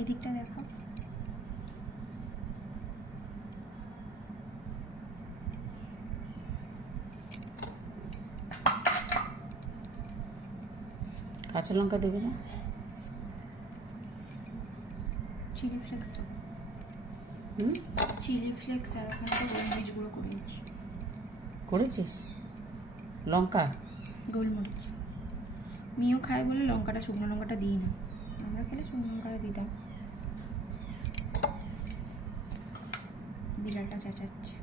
এই দিকটা দেখো। কাঁচা লঙ্কা দেবে না? চিলি ফ্লেক্স তো চিলি ফ্লেক্স আর ওখানে তো গোলমরিচ গুঁড়ো করেছি। করেছিস? লঙ্কা গোলমরিচ মিও খায় বলে লঙ্কাটা, শুকনো লঙ্কাটা দিই না, আমরা খেলে শুকনো লঙ্কাটা দিতাম। বিড়ালটা চেঁচাচ্ছে।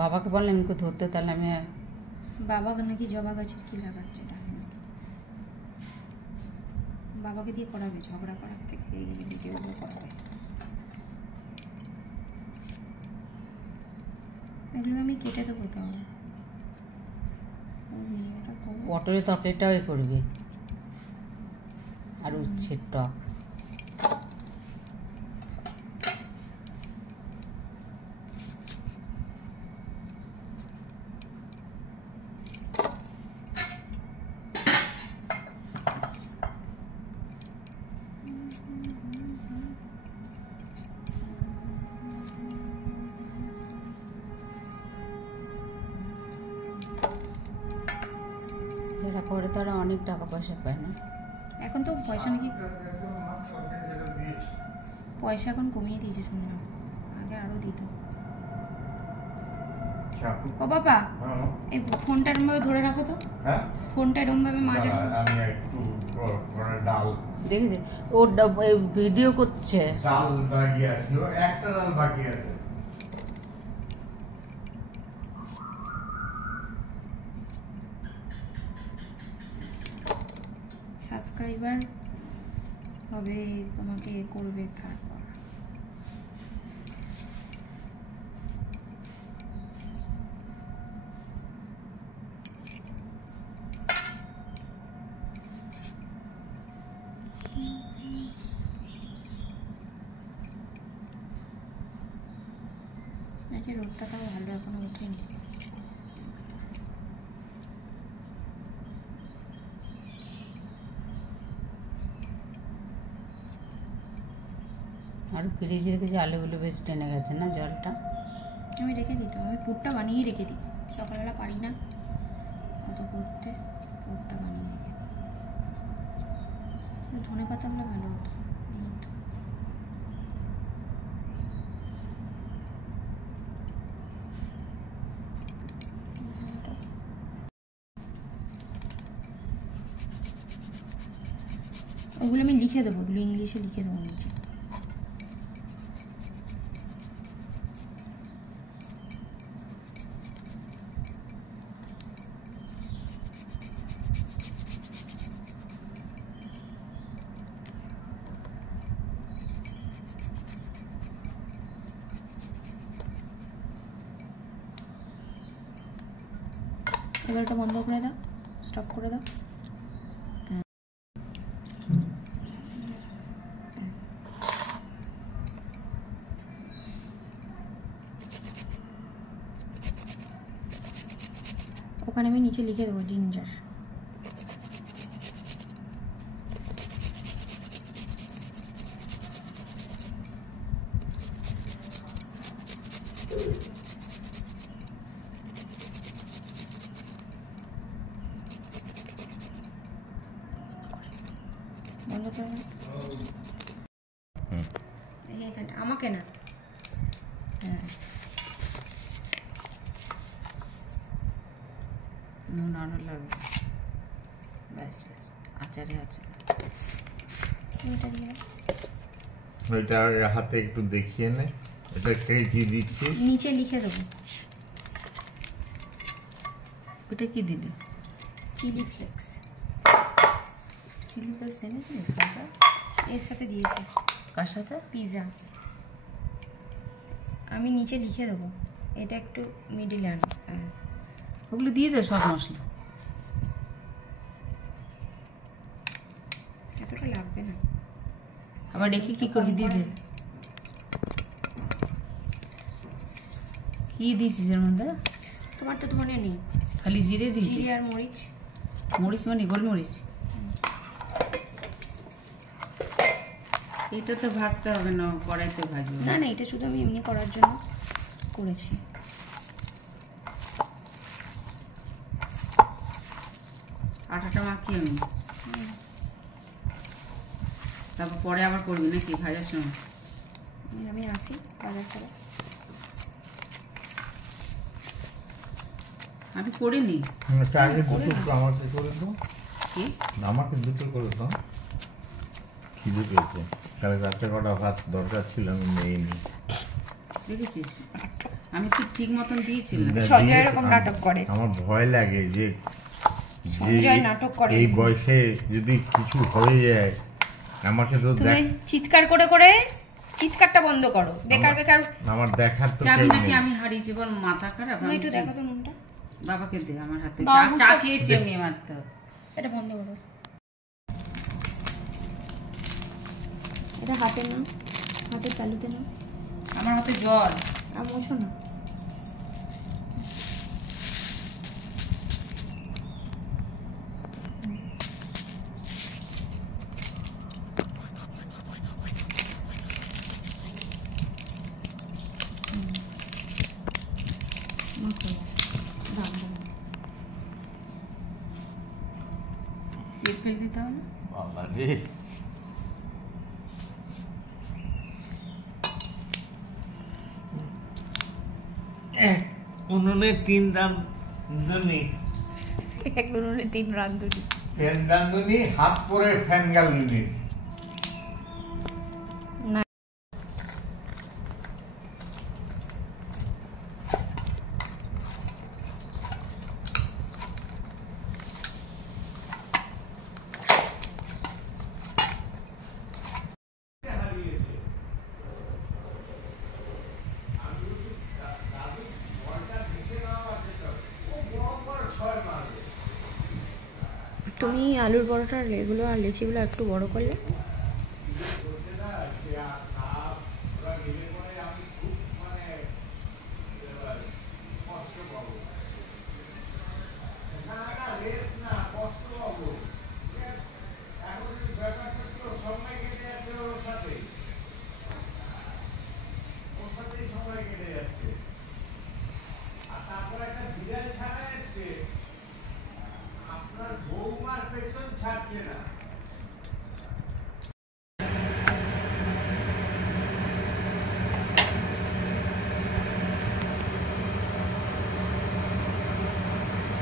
বাবাকে বললাম একটু ধরতে, তাহলে আমি বাবা নাকি জবা গাছের কি লাগাচ্ছে এটা বাবাকে দিয়ে করাবে, ঝগড়া করার থেকে এই ভিডিওগুলো করাবে। এগুলো আমি কেটে দেবো তো। পটলের তরকারিটাও করবে আর উচ্ছের টক। যারা করে তারা অনেক টাকা পয়সা পায় না এখন তো পয়সা নাকি, পয়সা এখন কমিয়ে দিয়েছে শুনলাম, আগে আরো দিত। ও বাবা এই ফোনটা এরকম ভাবে ধরে রাখো তো। হ্যাঁ ফোনটা এরকম ভাবে মাঝে আমি একটু ডাল দেখেছে ও ভিডিও করছে। ডাল বাকি আছে, একটা ডাল বাকি আছে। সাবস্ক্রাইবার হবে তোমাকে করবে তারপর। আজকে রোদটা তাও ভালো, এখনো ওঠেনি। আর ফ্রিজে রেখেছি, আলুগুলো বেশ টেনে গেছে না জলটা। আমি রেখে দিতাম, আমি পুরটা বানিয়ে রেখে দিই, সকালবেলা পারি না অত করতে, পুরটা বানিয়ে রেখে ধনে পাতা হলে ভালো হতো। ওগুলো আমি লিখে দেবো, ওগুলো ইংলিশে লিখে দেবো নিচে। এবার এটা বন্ধ করে দাও, স্টপ করে দাও। ওখানে আমি নিচে লিখে দেবো জিঞ্জার। বন্ধ করে দাও। এইখানটা আমাকে না, হ্যাঁ নুন আরও লাগবে, ব্যাস ব্যাস আচারে আচারে। ওইটা দিয়ে ওইটা হাতে একটু দেখিয়ে নে, এটা খেয়ে কি দিচ্ছিস? নিচে লিখে দেবো। ওটা কি দিলি? Chilli flakes. চিলি ফ্লেক্স এনেছিস কাকা? এর সাথে দিয়েছি। কার সাথে? পিৎজা। আমি নিচে লিখে দেবো, এটা একটু মিডিলে আন। হ্যাঁ ওগুলো দিয়ে দে সব মশলা, এতটা লাগবে না। আবার রেখে কি করবি? দিয়ে দে। কি দিয়েছিস এর মধ্যে? তোমার তো ধনে নেই, খালি জিরে দিয়েছিস? জিরে আর মরিচ। মরিচ মানে গোলমরিচ? এটা তো ভাজতে হবে না, কড়াইতে ভাজবো। না না, এটা শুধু আমি এমনি করার জন্য করেছি। আটাটা মাখি আমি, তারপর পরে আবার করবি নাকি ভাজার সময়? আমি আসি বাজার করে। আমি করিনি। চাইলে দুটো আমাকে করে দাও। কি আমাকে দুটো করে দাও, খিদে পেয়েছে। তাহলে রাতে কটা ভাত দরকার ছিল, আমি নেইনি। দেখেছিস, আমি তো ঠিক মতন দিয়েছিলাম। সঞ্জয় এরকম নাটক করে। আমার ভয় লাগে যে সঞ্জয় নাটক করে। এই বয়সে যদি কিছু হয়ে যায় আমাকে তো তুমি চিৎকার করে করে চিৎকারটা বন্ধ করো, বেকার বেকার। আমার দেখার তো চাবি কেউ নাকি নেই। আমি হারিয়েছি, বল মাথা খারাপ। তুমি একটু দেখো তো নুনটা। বাবাকে দে আমার হাতে, বাবু চা তো- খেয়েছি আমি মাত্র। এটা বন্ধ করো, এটা হাতে নাও, হাতের তালুতে নাও। আমার হাতে জল। আর মোছো না। তেল ফেল দিতে হবে না? বাবা রে, উনুনে 3 রাঁধুনি, এক নুনে 3 রাঁধুনি। ফ্যান রাঁধুনি, হাত পরে ফ্যান গালুনি। তুমি আলুর বড়াটার এগুলো আর লেচিগুলো একটু বড় করলে।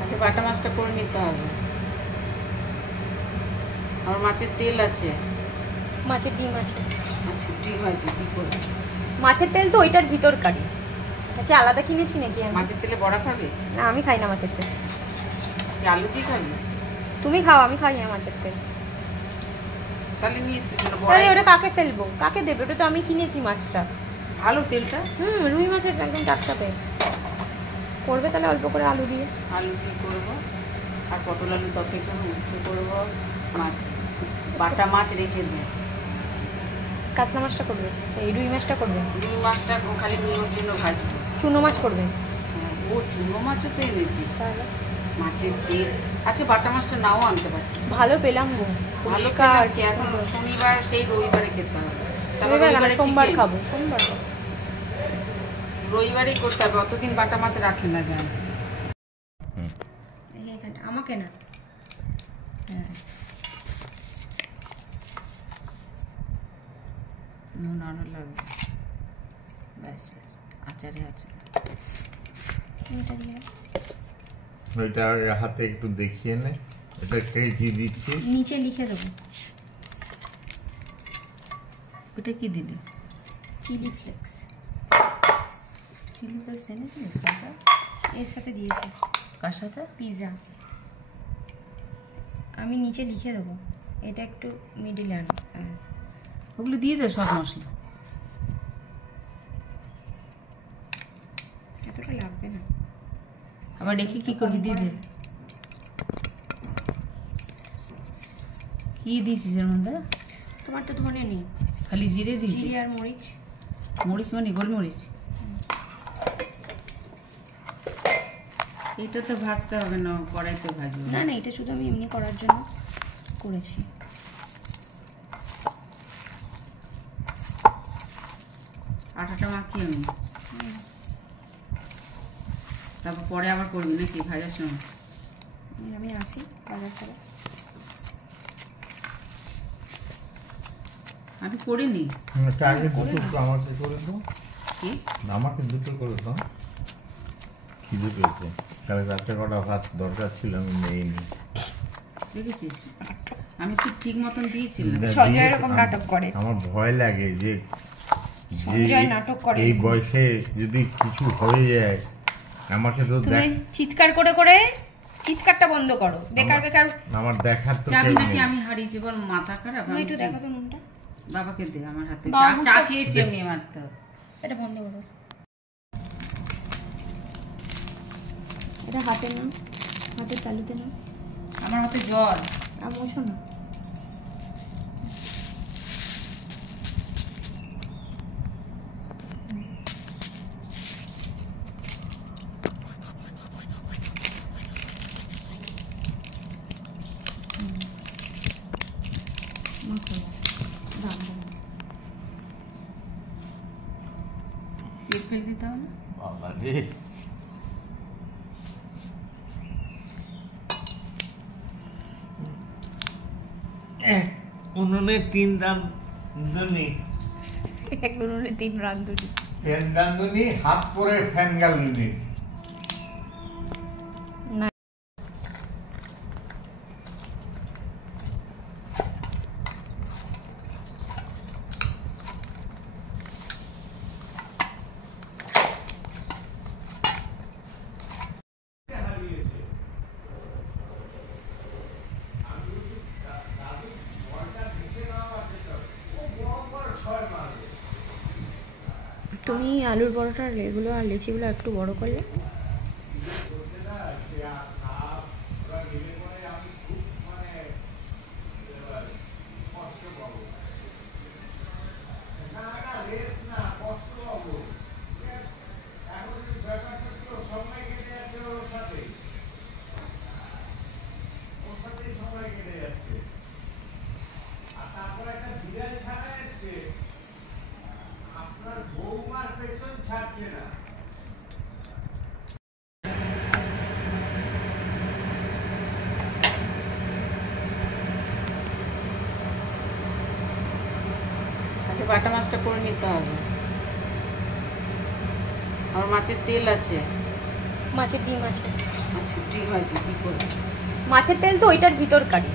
আচ্ছা, বাটা মাছটা করে নিতে হবে। আমার মাছের তেল আছে। মাছের ডিম আছে। আচ্ছা, ডিম আছে, কি করবো? মাছের তেল তো ওইটার ভিতর কারি, নাকি আলাদা কিনেছি নাকি আমি? মাছের তেলে বড়া খাবে? না, আমি খাই না মাছের তেল। কি আলু দিয়ে খাবে? তুমি খাও, আমি খাই না মাছের তেল। তাহলে নিয়ে এসেছি না তাহলে বড়া। ওটা কাকে ফেলবো, কাকে দেবে? ওটা তো আমি কিনেছি মাছটা। ভালো তেলটা। রুই মাছের একদম টাটকা তেল। করবে তাহলে অল্প করে আলু দিয়ে। আলু দিয়ে করবো, আর পটল আলু তরকারি করবো, উচ্ছে করবো, মাছ বাটা মাছ রেখে দে। কাতলা মাছটা করবে, এই রুই মাছটা করবে, রুই মাছটা খালি মেয়ের জন্য ভাজবো। চুনো মাছ করবে। হ্যাঁ, ও চুনো মাছও তো এনেছিস। তাহলে মাছের তেল আজকে বাটা মাছটা নাও আনতে পারছি। ভালো পেলাম গো, ভালো পরিষ্কার। আর কি, এখন শনিবার সেই রবিবারে খেতে হবে। তারপর রবিবার না, রবিবারে সোমবার chicken। খাবো, সোমবার খাবো। রবিবারেই করতে হবে, অতদিন বাটা মাছ রাখে না যেন। আমাকে না, হ্যাঁ, নুন আরও লাগবে। ব্যাস ব্যাস, আচারে আছে। এটা দিয়ে দাও। ওইটা হাতে একটু দেখিয়ে নে, এটা খেয়ে কি দিচ্ছিস? নিচে লিখে দেবো। এটা কি দিলি? চিলি ফ্লেক্স চিলি ফ্লেক্স এনেছিস? এর সাথে দিয়েছি। কার সাথে? পিৎজা। আমি নিচে লিখে দেবো, এটা একটু মিডিলে আনো। ওগুলো দিয়ে দে সব মশলা। এতটা লাগবে না। আবার রেখে কি করবি? দিয়ে দে। কি দিয়েছিস এর মধ্যে? তোমার তো ধনে নেই, খালি জিরে দিয়েছিস? জিরে আর মরিচ। মরিচ মানে গোলমরিচ? এটা তো ভাজতে হবে না, কড়াইতে ভাজবো। না না, এটা শুধু আমি এমনি করার জন্য করেছি। আটাটা মাখি আমি, তারপর পরে আবার করবি নাকি ভাজার সময়? আমি আসি বাজার করে। আমি করিনি। আগে দুটো আমাকে করে দাও, কি আমাকে দুটো করে দাও, খিদে পেয়েছে। তাহলে রাত্রে কটা ভাত দরকার ছিল আমি নেইনি। দেখেছিস আমি তো ঠিক মতন দিয়েছিলাম। সঞ্জয় এরকম নাটক করে। আমার ভয় লাগে যে সঞ্জয় নাটক করে এই এরকম। বয়সে যদি কিছু হয়ে যায় আমাকে তো তুমি দেখ, চিৎকার করে করে চিৎকারটা বন্ধ করো, বেকার বেকার। আমার দেখার তো চাবি কেউ নাকি নেই। আমি হারিয়েছি বল, মাথা খারাপ। তুমি আমি একটু যে- দেখো তো নুনটা, বাবাকে দে আমার হাতে, বাবু চা তো- খেয়েছি আমি মাত্র। এটা বন্ধ করো। এটা হাতে না, হাতের তালুতে না, আমার হাতে জল। আর মোছো না। পেট ফেলে দিতে হবে না? বাবা রে, উনুনে 3 রাঁধুনি, এক নুনে 3 রাঁধুনি। ফ্যান রাঁধুনি, হাত পরে ফ্যান গালুনি। না তুমি আলুর পরোটার এগুলো আর লিচিগুলো একটু বড় করলে। আচ্ছা বাটা মাছটা করে নিতে হবে। আর মাছের তেল আছে। মাছের ডিম আছে, আচ্ছা ডিম আছে, কি করবো? মাছের তেল তো ওইটার ভিতর কারি,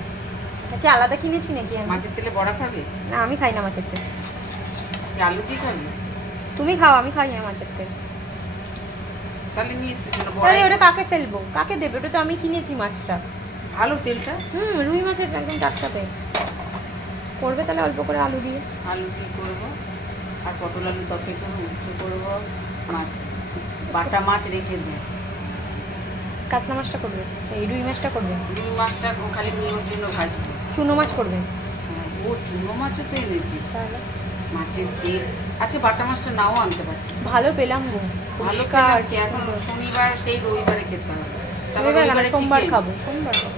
নাকি আলাদা কিনেছি নাকি আমি? মাছের তেলে বড়া খাবে? না আমি খাই না মাছের তেল। কি আলু দিয়ে খাবে? তুমি খাও, আমি খাই না মাছের তেল। তাহলে নিয়ে এসেছি না তাহলে বড়া। ওটা কাকে ফেলবো, কাকে দেবে? ওটা তো আমি কিনেছি মাছটা। ভালো তেলটা। রুই মাছের একদম টাটকা তেল। করবে তাহলে অল্প করে আলু দিয়ে। আলু দিয়ে করবো, আর পটল আলু তরকারি করবো, উচ্ছে করবো, মাছ বাটা মাছ রেখে দে। কাতলা মাছটা করবে, এই রুই মাছটা করবে, রুই মাছটা খালি মেয়ের জন্য ভাজবো। চুনো মাছ করবে। হ্যাঁ, ও চুনো মাছও তো এনেছিস। তাহলে মাছের তেল আজকে বাটা মাছটা নাও আনতে পারছি। ভালো পেলাম গো, ভালো পরিষ্কার, পেলাম কি, এখন সুন্দর। শনিবার সেই রবিবারে খেতে হবে। তারপর রবিবার কেন, রবিবারে সোমবার chicken। খাবো, সোমবার খাবো।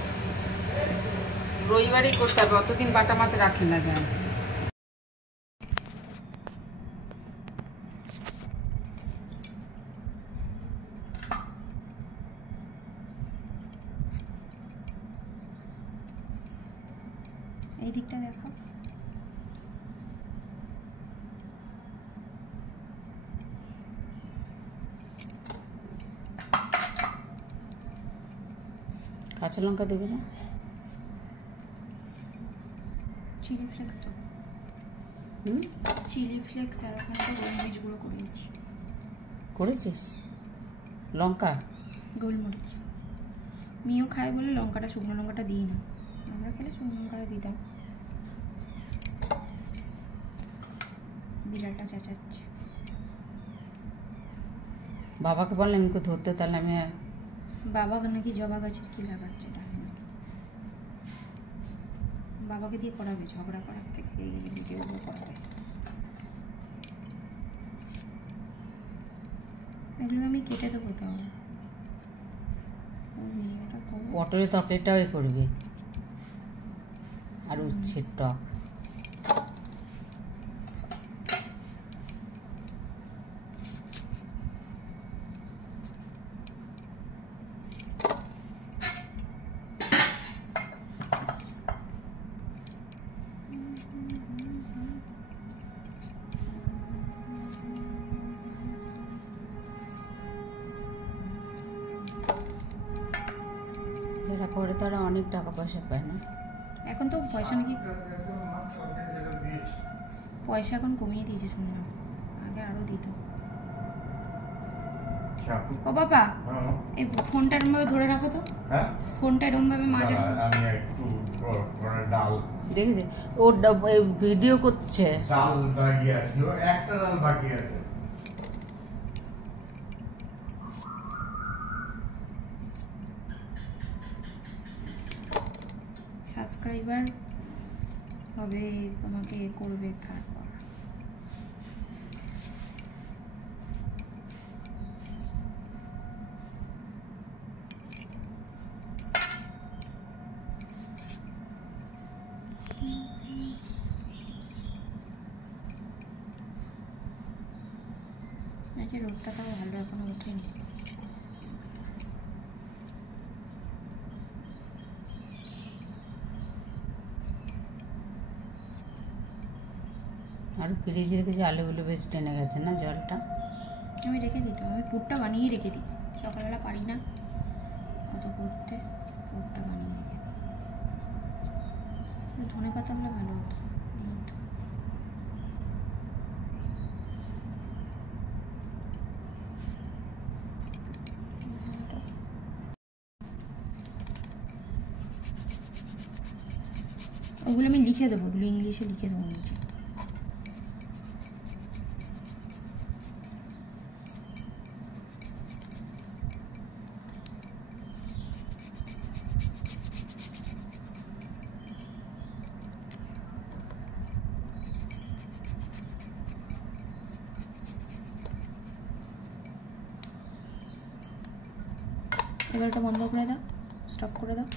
রবিবারেই করতে হবে, অতদিন বাটা মাছ রাখি না যায়। এই দিকটা দেখো। কাঁচা লঙ্কা দেবে না? চিলি ফ্লেক্স তো, চিলি ফ্লেক্স আর ওখানে তো গোলমরিচ গুঁড়ো করেছি। করেছিস? লঙ্কা গোলমরিচ মিও খায় বলে লঙ্কাটা, শুকনো লঙ্কাটা দিই না। আমরা খেলে শুকনো লঙ্কাটা দিতাম। বিড়ালটা চেঁচাচ্ছে। বাবাকে বললাম এমনি ধরতে, তাহলে আমি বাবা নাকি জবা গাছের কি লাগাচ্ছে ডাক্তার। বাবাকে দিয়ে করাবে, ঝগড়া করার থেকে এই ভিডিওগুলো করাবে। এগুলো আমি কেটে দেবো তো। পটলের তরকারিটাও করবে, আর উচ্ছের টক। করে তারা অনেক টাকা পয়সা পায় না। এখন তো পয়সা নাকি পয়সা এখন কমিয়ে দিয়েছে শুনলাম, আগে আরও দিত। ও বাবা, এই ফোনটা এরমভাবে ধরে রাখো তো। হ্যাঁ, ফোনটা এরমভাবে মাঝে আমি একটু ডাল দেখেছি ও ভিডিও করছে। ডাল বাকি আছে, একটা ডাল বাকি আছে। সাবস্ক্রাইবার হবে, তোমাকে করবে তারপর। আজকে রোদটা তাও ভালো, এখনো ওঠেনি। আর ফ্রিজে রেখেছি, আলুগুলো বেশ টেনে গেছে না জলটা। আমি রেখে দিতাম, আমি পুরটা বানিয়ে রেখে দিই, সকালবেলা পারি না অত করতে, পুরটা বানিয়ে রেখে দিই। ধনে পাতা হলে ভালো হতো। এই তো। ওগুলো আমি লিখে দেবো, ওগুলো ইংলিশে লিখে দেবো নিচে। এবারটা বন্ধ করে দাও, স্টপ করে দাও।